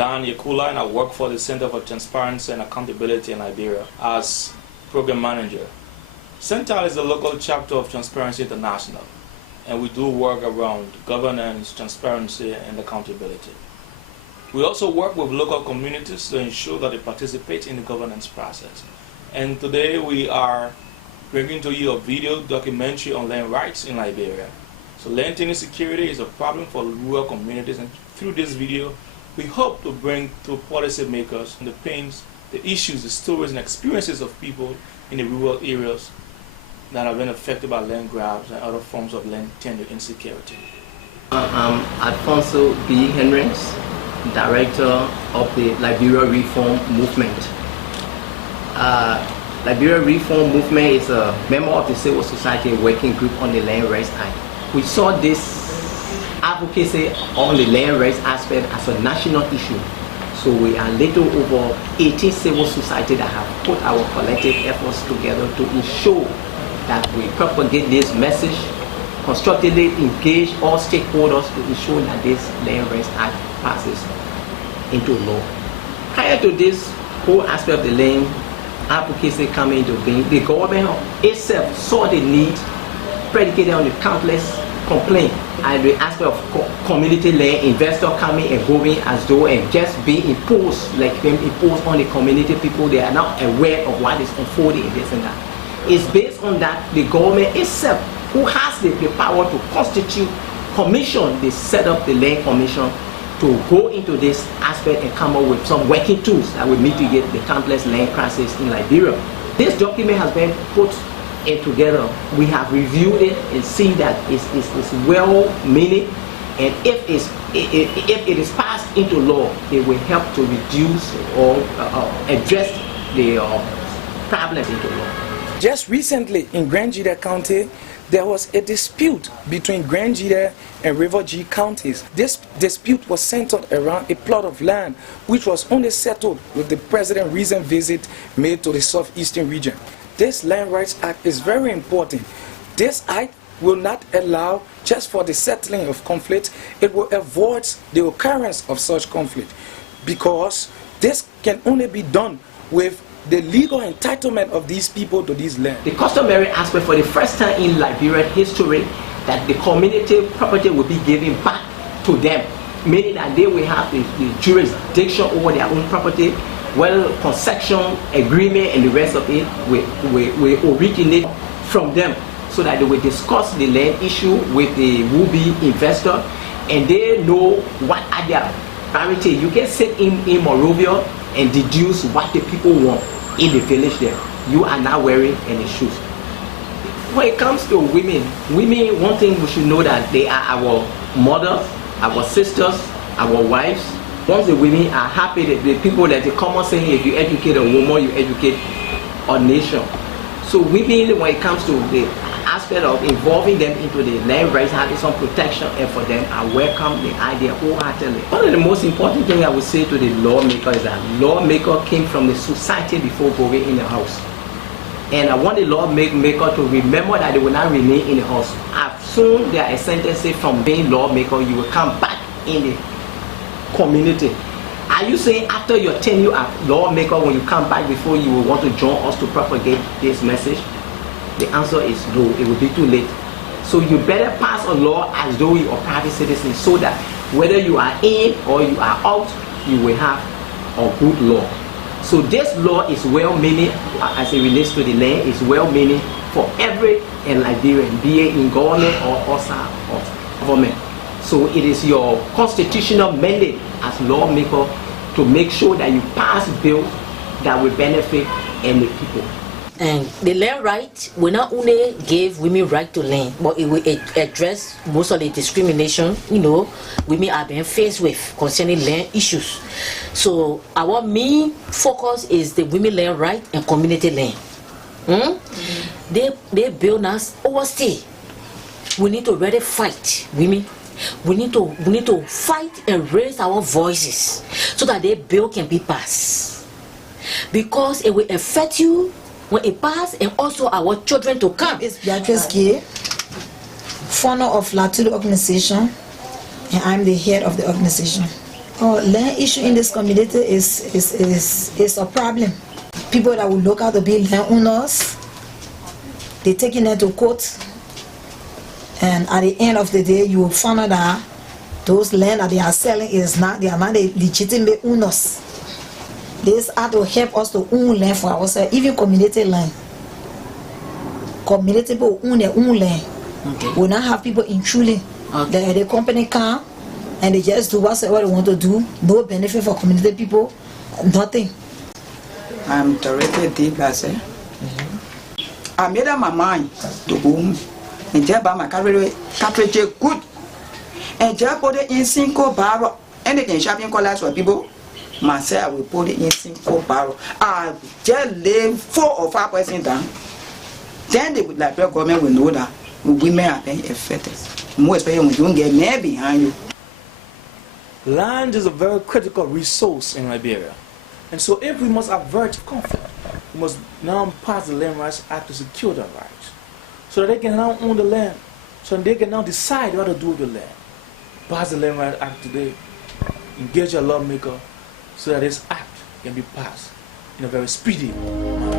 Dan Yakula, and I work for the Center for Transparency and Accountability in Liberia as Program Manager. CENTAL is a local chapter of Transparency International, and we do work around governance, transparency, and accountability. We also work with local communities to ensure that they participate in the governance process. And today we are bringing to you a video documentary on land rights in Liberia. So land insecurity is a problem for rural communities, and through this video we hope to bring to policymakers the pains, the issues, the stories and experiences of people in the rural areas that have been affected by land grabs and other forms of land tenure insecurity. I'm Alfonso B. Henrys, Director of the Liberia Reform Movement. Liberia Reform Movement is a member of the Civil Society Working Group on the Land Rights Act. We saw this advocacy on the land rights aspect as a national issue. So we are little over 18 civil society that have put our collective efforts together to ensure that we propagate this message, constructively engage all stakeholders to ensure that this Land Rights Act passes into law. Prior to this whole aspect of the land advocacy coming into being, the government itself saw the need predicated on the countless complaints and the aspect of community land investor coming and going as though and just being imposed, like being imposed on the community people. They are not aware of what is unfolding in this and that. It's based on that the government itself, who has the power to constitute commission, they set up the land commission to go into this aspect and come up with some working tools that will mitigate the countless land crisis in Liberia. This document has been put in together. We have reviewed it and seen that it's well-meaning, and if it is passed into law, it will help to reduce or address the problems into law. Just recently in Grand Jida County, there was a dispute between Grand Jida and River G counties. This dispute was centered around a plot of land which was only settled with the President's recent visit made to the southeastern region. This Land Rights Act is very important. This act will not allow just for the settling of conflict, it will avoid the occurrence of such conflict, because this can only be done with the legal entitlement of these people to these land. The customary aspect for the first time in Liberian history that the community property will be given back to them, meaning that they will have the jurisdiction over their own property. Well, concession agreement and the rest of it will originate from them, so that they will discuss the land issue with the would-be investor, and they know what are their priorities. You can sit in Monrovia and deduce what the people want in the village there. You are not wearing any shoes. When it comes to women, one thing we should know that they are our mothers, our sisters, our wives. Once the women are happy, the people that the common saying, if you educate a woman, you educate a nation. So women, when it comes to the aspect of involving them into the land rights, having some protection, and for them, I welcome the idea wholeheartedly. One of the most important things I would say to the lawmaker is that lawmaker came from the society before going in the house. And I want the lawmaker to remember that they will not remain in the house. As soon they are sentenced from being lawmaker, you will come back in the community. Are you saying after your tenure as lawmaker, when you come back before you will want to join us to propagate this message? The answer is no, it will be too late. So you better pass a law as though you are private citizens, so that whether you are in or you are out, you will have a good law. So this law is well-meaning as it relates to the land, is well-meaning for every Liberian, be it in government or outside of government. So it is your constitutional mandate as lawmaker to make sure that you pass bills that will benefit any people. And the land right will not only give women right to land, but it will address most of the discrimination, women are being faced with concerning land issues. So our main focus is the women land right and community land. They build us overstay. We need to really fight women. We need to fight and raise our voices so that the bill can be passed, because it will affect you when it passes, and also our children to come. It's Beatrice Gay, founder of Latudo organization, and I'm the head of the organization Land issue in this community is a problem. People that will look out to be landowners, they taking them to court, and at the end of the day, you will find out that those land that they are selling they are not the legitimate owners. This are to help us to own land for ourselves, even community land. Community people own their own land. Okay. We not have people intruding. Okay. The company come and they just do whatever they want to do. No benefit for community people, nothing. I'm directly deep as I made up my mind to boom and just buy my cartridge good and just put it in single barrel. Anything shopping college for people. Myself, I will put it in single barrel. I just lay 4 or 5% down. Then the Liberia government will know that women are being affected. More especially when you don't get men behind you. Land is a very critical resource in Liberia. And so if we must avert conflict, we must now pass the Land Rights Act to secure their rights. So that they can now own the land. So they can now decide what to do with the land. Pass the Land Rights Act today. Engage a lawmaker so that this act can be passed in a very speedy manner.